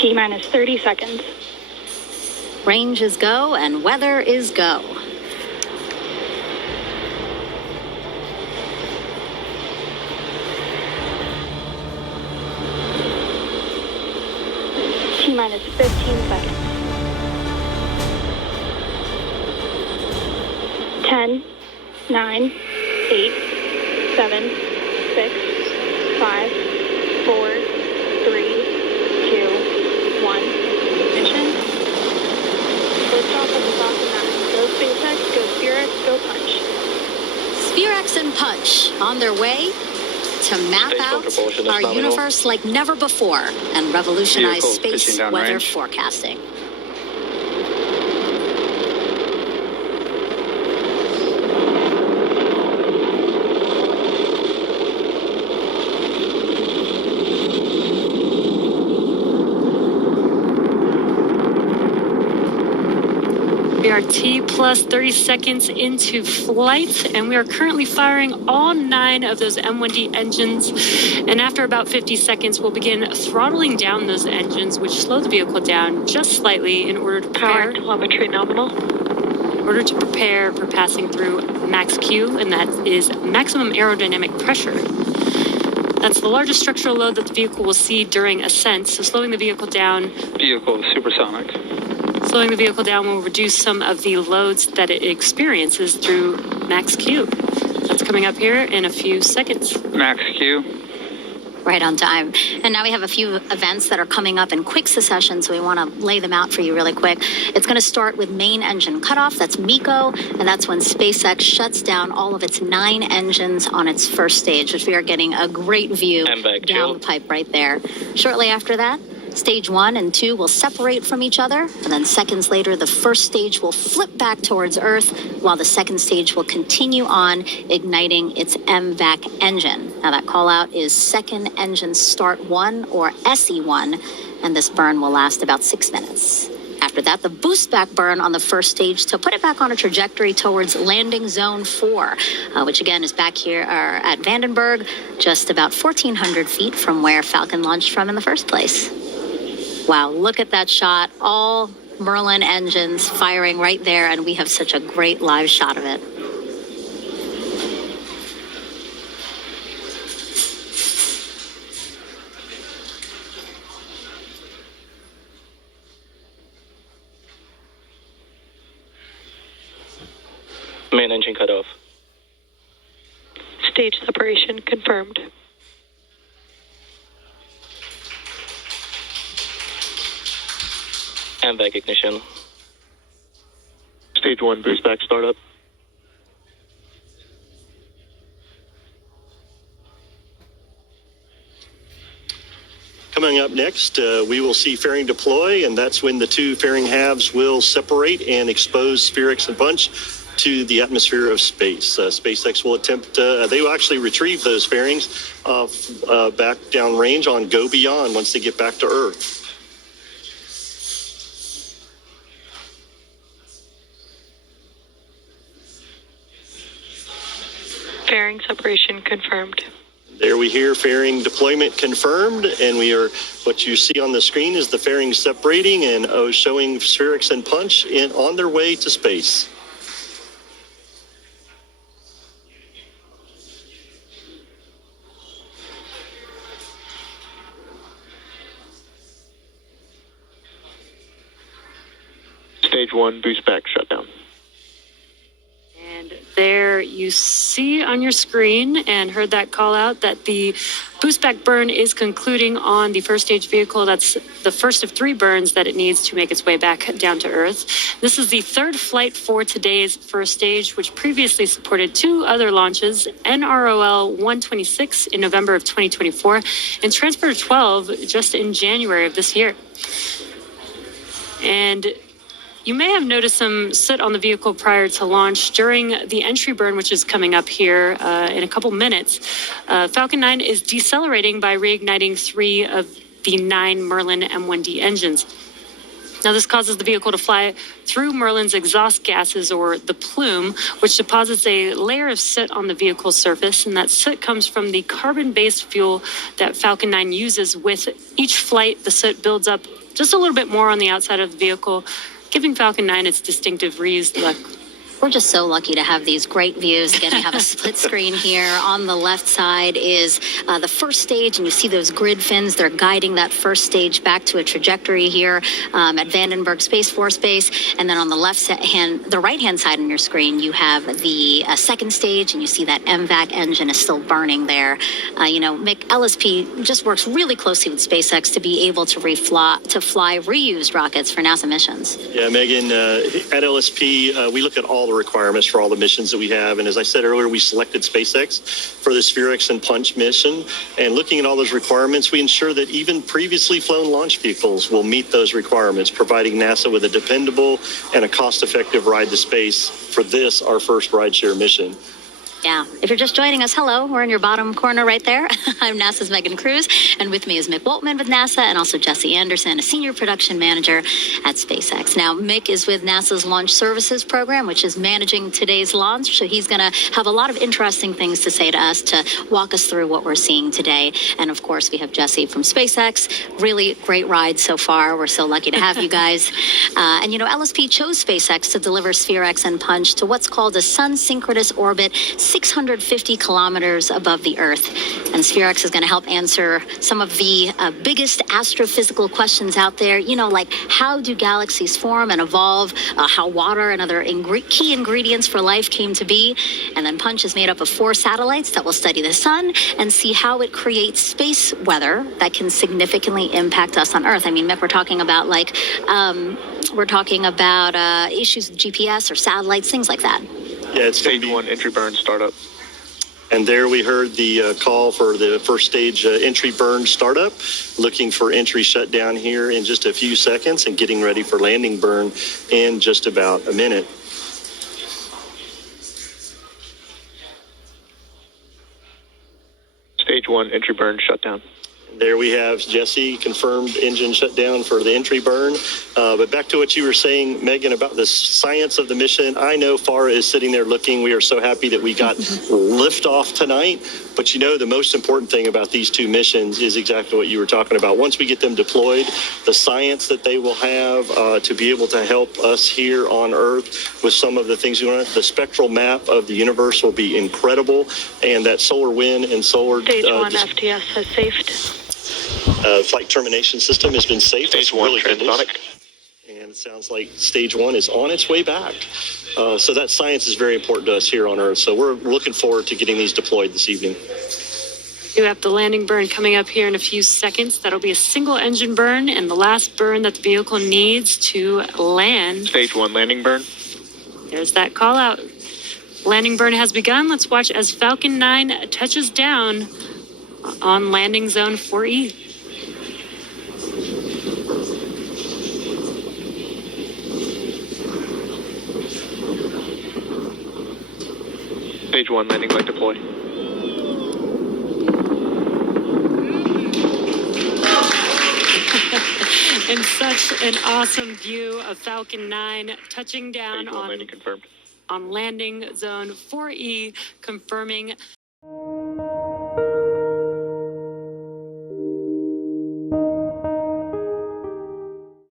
D-minus 30 seconds. Range is go and weather is go. T-minus 15 seconds. 10, 9, 8, 7, 6, 5, 4, 3, 2, 1. Ignition. Liftoff of the Falcon 9. Go SpaceX, go SphereX, go Punch. SphereX and Punch on their way to map out our universe like never before and revolutionize space weather forecasting. We are T plus 30 seconds into flight, and we are currently firing all 9 of those M1D engines. And after about 50 seconds, we'll begin throttling down those engines, which slow the vehicle down just slightly in order to prepare. Power telemetry nominal. In order to prepare for passing through max Q, and that is maximum aerodynamic pressure. That's the largest structural load that the vehicle will see during ascent, so slowing the vehicle down. Vehicle supersonic. Slowing the vehicle down will reduce some of the loads that it experiences through max Q. That's coming up here in a few seconds. Max Q. Right on time. And now we have a few events that are coming up in quick succession, so we want to lay them out for you really quick. It's going to start with main engine cutoff. That's MECO, and that's when SpaceX shuts down all of its 9 engines on its first stage, which we are getting a great view down the pipe right there. Shortly after that, Stage 1 and 2 will separate from each other, and then seconds later, the first stage will flip back towards Earth, while the second stage will continue on, igniting its MVAC engine. Now, that call out is Second Engine Start 1, or SE1, and this burn will last about 6 minutes. After that, the boost back burn on the first stage to put it back on a trajectory towards landing zone 4, which again is back here at Vandenberg, just about 1,400 feet from where Falcon launched from in the first place. Wow, look at that shot. All Merlin engines firing right there, and we have such a great live shot of it. Main engine cut off. Stage separation confirmed. MVAC ignition. Stage 1 boost back startup. Coming up next, we will see fairing deploy, and that's when the 2 fairing halves will separate and expose SphereX and Punch to the atmosphere of space. SpaceX will attempt, they will actually retrieve those fairings back downrange on Go Beyond once they get back to Earth. Fairing separation confirmed. There we hear fairing deployment confirmed, and what you see on the screen is the fairing separating and showing SphereX and Punch on their way to space. Stage 1 boost back shutdown. And there you see on your screen and heard that call out that the boost back burn is concluding on the first stage vehicle. That's the first of 3 burns that it needs to make its way back down to Earth. This is the 3rd flight for today's first stage, which previously supported 2 other launches, NROL 126 in November of 2024 and Transporter 12 just in January of this year. And you may have noticed some soot on the vehicle prior to launch. During the entry burn, which is coming up here in a couple minutes, Falcon 9 is decelerating by reigniting 3 of the 9 Merlin M1D engines. Now, this causes the vehicle to fly through Merlin's exhaust gases, or the plume, which deposits a layer of soot on the vehicle's surface, and that soot comes from the carbon-based fuel that Falcon 9 uses with each flight. The soot builds up just a little bit more on the outside of the vehicle, giving Falcon 9 its distinctive raised look. We're just so lucky to have these great views. Again, we have a split screen here. On the left side is the first stage, and you see those grid fins. They're guiding that first stage back to a trajectory here at Vandenberg Space Force Base. And then on the the right-hand side on your screen, you have the second stage, and you see that MVAC engine is still burning there. Mick, LSP just works really closely with SpaceX to be able to fly reused rockets for NASA missions. Yeah, Megan, at LSP, we look at all the requirements for all the missions that we have. And as I said earlier, we selected SpaceX for the SphereX and Punch mission. And looking at all those requirements, we ensure that even previously flown launch vehicles will meet those requirements, providing NASA with a dependable and a cost-effective ride to space for this, our first rideshare mission. Yeah. If you're just joining us, hello. We're in your bottom corner right there. I'm NASA's Megan Cruz, and with me is Mick Woltman with NASA, and also Jesse Anderson, a senior production manager at SpaceX. Now, Mick is with NASA's Launch Services Program, which is managing today's launch. So he's going to have a lot of interesting things to say to us to walk us through what we're seeing today. And of course, we have Jesse from SpaceX. Really great ride so far. We're so lucky to have you guys. LSP chose SpaceX to deliver SphereX and Punch to what's called a sun-synchronous orbit 650 kilometers above the Earth. And SphereX is going to help answer some of the biggest astrophysical questions out there, like how do galaxies form and evolve, how water and other key ingredients for life came to be. And then Punch is made up of 4 satellites that will study the sun and see how it creates space weather that can significantly impact us on Earth. I mean, Mick, we're talking about issues with GPS or satellites, things like that. Yeah, it's Stage 1 entry burn startup. And there we heard the call for the first stage entry burn startup, looking for entry shutdown here in just a few seconds and getting ready for landing burn in just about a minute. Stage 1 entry burn shutdown. There we have Jesse, confirmed engine shutdown for the entry burn. But back to what you were saying, Megan, about the science of the mission. I know FARA is sitting there looking. We are so happy that we got liftoff tonight. But the most important thing about these 2 missions is exactly what you were talking about. Once we get them deployed, the science that they will have to be able to help us here on Earth with some of the things we want. The spectral map of the universe will be incredible. And that solar wind and solar... Stage 1 FTS has saved. Flight termination system has been saved. Stage 1 really transonic. And it sounds like stage 1 is on its way back. So that science is very important to us here on Earth. So we're looking forward to getting these deployed this evening. You have the landing burn coming up here in a few seconds. That'll be a single engine burn and the last burn that the vehicle needs to land. Stage 1 landing burn. There's that call out. Landing burn has begun. Let's watch as Falcon 9 touches down on landing zone 4E. Stage 1 landing light deploy. And such an awesome view of Falcon 9 touching down Stage 1 landing confirmed. on landing zone 4E, confirming